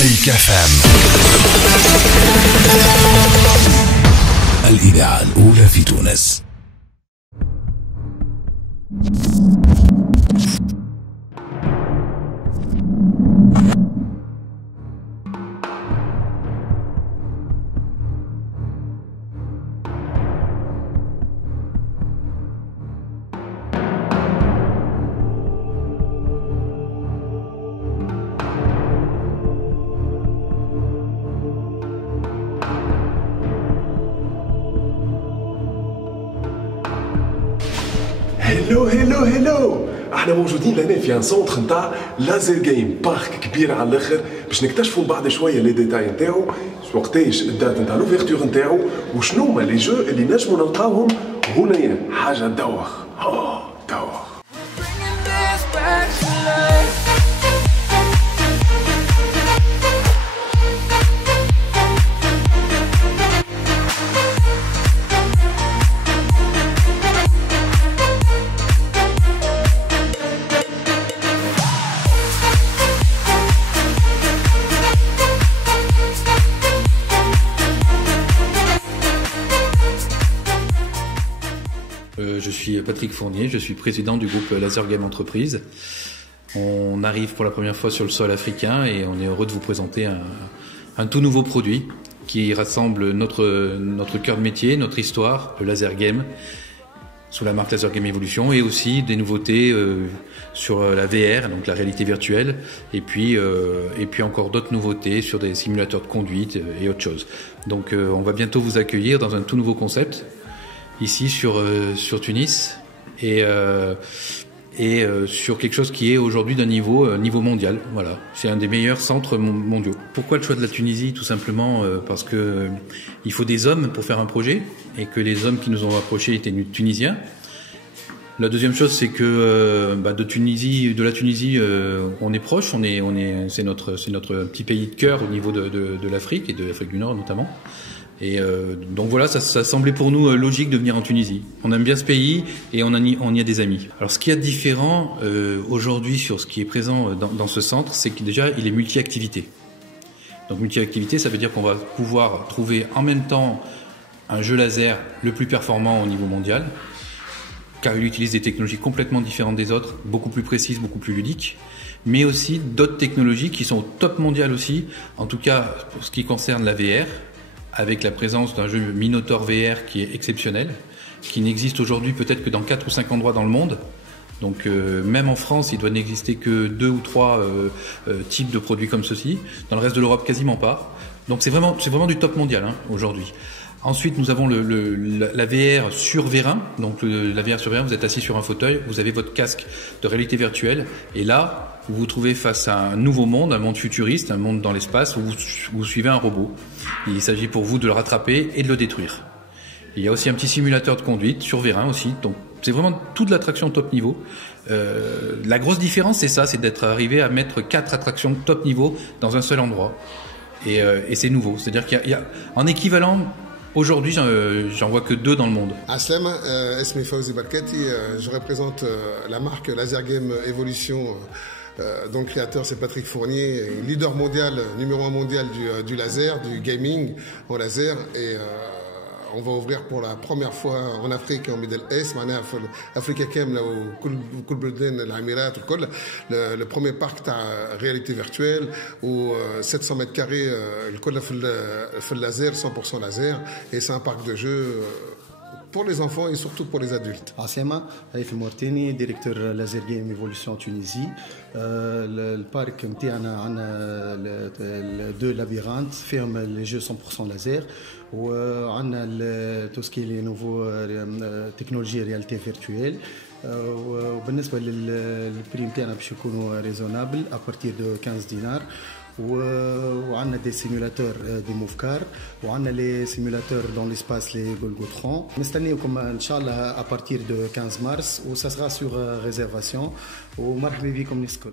مزيكا فام الإذاعة الأولى في تونس. هلو احنا موجودين لهنا في ان سونتر نتاع لازر جيم بارك كبير على الاخر باش نكتشفوا بعد شويه لي ديتاي نتاعو وقتاش الدات نتاع لوفيرتور نتاعو وشنو هما لي جو اللي نجموا نلقاوهم هنايا. حاجه تدوخ تدوخ. Je suis Patrick Fournier, je suis président du groupe Laser Game Entreprise. On arrive pour la première fois sur le sol africain et on est heureux de vous présenter un tout nouveau produit qui rassemble notre cœur de métier, notre histoire, le Laser Game, sous la marque Laser Game Evolution, et aussi des nouveautés sur la VR, donc la réalité virtuelle, et puis encore d'autres nouveautés sur des simulateurs de conduite et autres choses. Donc on va bientôt vous accueillir dans un tout nouveau concept ici sur Tunis et sur quelque chose qui est aujourd'hui d'un niveau mondial. Voilà, c'est un des meilleurs centres mondiaux. Pourquoi le choix de la Tunisie? Tout simplement parce que il faut des hommes pour faire un projet et que les hommes qui nous ont approchés étaient tunisiens. La deuxième chose, c'est que de la Tunisie, on est proche, c'est notre petit pays de cœur au niveau de l'Afrique et de l'Afrique du Nord notamment. Et donc voilà, ça semblait pour nous logique de venir en Tunisie. On aime bien ce pays et on y a des amis. Alors ce qu'il y a de différent aujourd'hui sur ce qui est présent dans ce centre, c'est que déjà il est multi-activité. Donc multi-activité, ça veut dire qu'on va pouvoir trouver en même temps un jeu laser le plus performant au niveau mondial, car il utilise des technologies complètement différentes des autres, beaucoup plus précises, beaucoup plus ludiques, mais aussi d'autres technologies qui sont au top mondial aussi, en tout cas pour ce qui concerne la VR, avec la présence d'un jeu Minotaur VR qui est exceptionnel, qui n'existe aujourd'hui peut-être que dans 4 ou 5 endroits dans le monde. Donc même en France, il doit n'exister que 2 ou 3 types de produits comme ceci. Dans le reste de l'Europe, quasiment pas. Donc c'est vraiment du top mondial aujourd'hui. Ensuite, nous avons la VR sur vérin. Donc la VR sur vérin, vous êtes assis sur un fauteuil, vous avez votre casque de réalité virtuelle, et là, vous vous trouvez face à un nouveau monde, un monde futuriste, un monde dans l'espace où vous suivez un robot. Il s'agit pour vous de le rattraper et de le détruire. Il y a aussi un petit simulateur de conduite sur vérin aussi. Donc c'est vraiment toute l'attraction top niveau. La grosse différence, c'est ça, c'est d'être arrivé à mettre 4 attractions top niveau dans un seul endroit. Et c'est nouveau. C'est-à-dire qu'il y a en équivalent. Aujourd'hui, j'en vois que 2 dans le monde. Aslem, Esmi Fawzi Barkati, je représente la marque Laser Game Evolution. Donc créateur, c'est Patrick Fournier, leader mondial, numéro 1 mondial du laser, du gaming en laser. Et on va ouvrir pour la première fois en Afrique en Middle East, Afrique كاملة وكل بلدان العميرات الكل. Le premier parc de réalité virtuelle où 700 mètres carrés الكل في laser, 100% laser, et c'est un parc de jeux pour les enfants et surtout pour les adultes. Asema, Haïf Morteni, directeur Laser Game Evolution Tunisie. Le parc نتاعنا عندنا 2 labyrinthes فيهم les jeux 100% laser وعندنا tout ce qui est les nouveaux technologies réalité virtuelle. وبالنسبه للبري نتاعنا باش يكونوا ريزونابل à partir de 15 دينار. وعندنا دي سيمولاتور دي موفكار وعندنا لي سيمولاتور دون ليسباس لي غولغوترون. نستنيوكم ان شاء الله à partir de 15 mars و ça sera sur réservation ومرحبا بكم الناس الكل.